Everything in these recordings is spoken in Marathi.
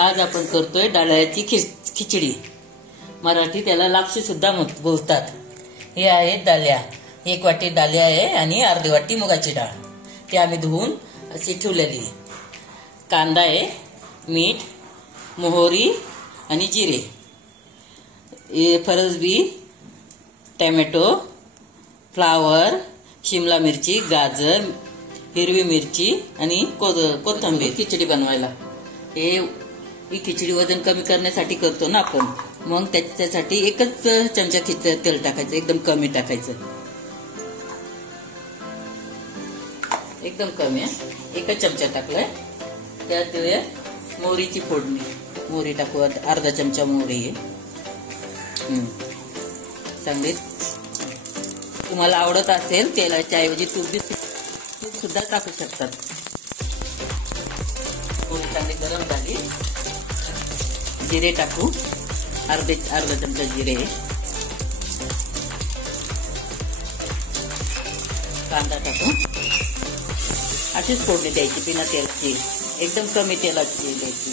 आज आपण करतोय डाळ्याची खिचडी. मराठी त्याला लापशी सुद्धा बोलतात. हे आहेत डाल्या. 1 वाटी डाल्या आहे आणि अर्धी वाटी मुगाची डाळ. ते आम्ही धुवून अशी ठेवलेली. कांदा आहे, मीठ, मोहरी आणि जिरे, फरसबी, टोमॅटो, फ्लावर, शिमला मिरची, गाजर, हिरवी मिरची आणि कोथिंबीर खिचडी बनवायला. ही खिचडी वजन कमी करण्यासाठी करतो ना आपण. मग त्याच्यासाठी 1च चमचा तेल टाकायचं, एकदम कमी टाकायचं, एकदम कमी आहे. 1च चमचा टाकलाय. त्यात मोहरीची फोडणी. मोहरी टाकू, अर्धा चमचा मोहरी आहे. चांगली तुम्हाला आवडत असेल तेलाच्या ऐवजी तूप सुद्धा टाकू शकतात. मोहरी चांगली गरम झाली. जिरे टाकू, अर्धा चमचा जिरे. कांदा टाकू. अशीच फोडणी द्यायची बिना तेलाची, एकदम कमी तेलाची द्यायची.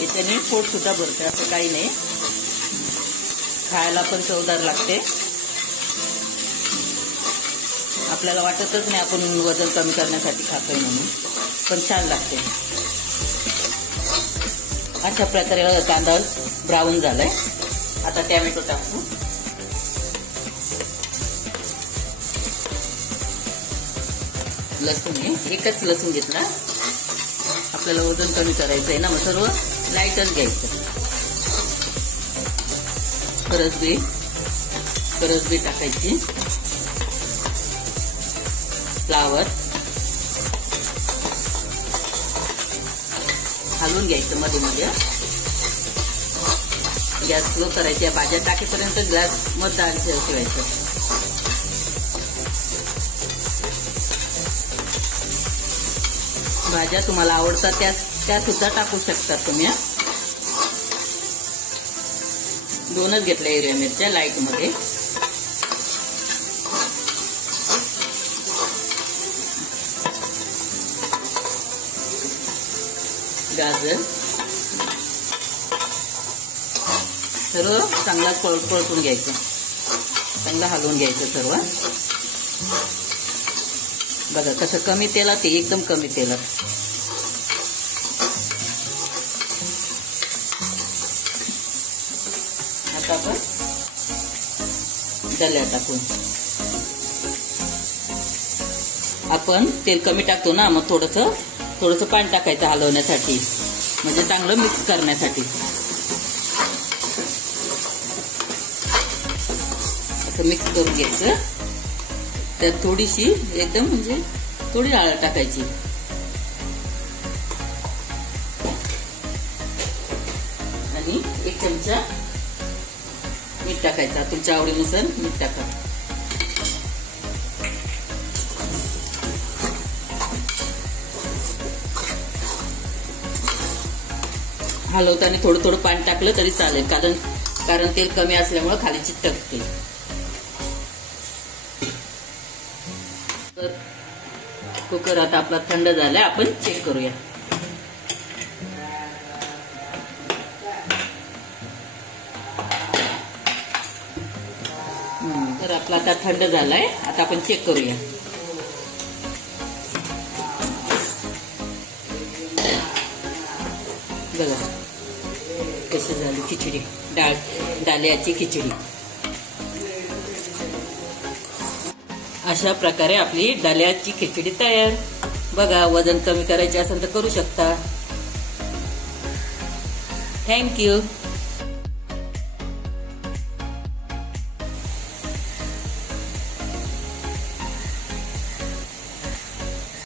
याच्याने पोट सुद्धा भरते, असं काही नाही. खायला पण चवदार लागते. आपल्याला वाटतच नाही आपण वजन कमी करण्यासाठी खातोय म्हणून, पण छान लागते. अशा प्रकारे कांदा ब्राऊन झालाय. आता टोमॅटो टाकू. लसूण आहे, 1च लसूण घेतला. आपल्याला वजन कमी करायचं आहे ना, मग सर्व लाईटच घ्यायचं. फरसबी टाकायची. फ्लावर हलवून घ्यायचं मध्ये मध्ये. गॅस स्लो करायची. भाज्या टाकेपर्यंत गॅस मधला ठेवायचं. भाज्या तुम्हाला आवडतात त्या सुद्धा टाकू शकता तुम्ही. 2च घेतल्या हिरव्या मिरच्या लाईट मध्ये. गाजर सर्व चांगला परतून घ्यायचं, चांगलं हलवून घ्यायचं सर्व. बघा कसं कमी तेलात आहे, एकदम कमी तेलात. आता आपण डाल्या टाकून. आपण तेल कमी टाकतो ना, मग थोडंसं पाणी टाकायचं हलवण्यासाठी, म्हणजे चांगलं मिक्स करण्यासाठी. असं मिक्स करून घ्यायचं. त्यात थोडीशी एकदम म्हणजे थोडी हळद टाकायची. आणि 1 चमचा मीठ टाकायचा. तुमच्या आवडीनुसार मीठ टाका. हलवताना थोडं पाणी टाकलं तरी चालेल, कारण तेल कमी असल्यामुळे खाली चिटकते. तर कुकर आता आपला थंड झालाय. आपण चेक करूया. तर आपला आता थंड झालाय. आता आपण चेक करूया. बघा कशी झाली खिचडी, डाल्याची खिचडी. अशा प्रकारे आपली डाल्याची खिचडी तयार. बघा, वजन कमी करायचे असेल तर करू शकता. थँक्यू.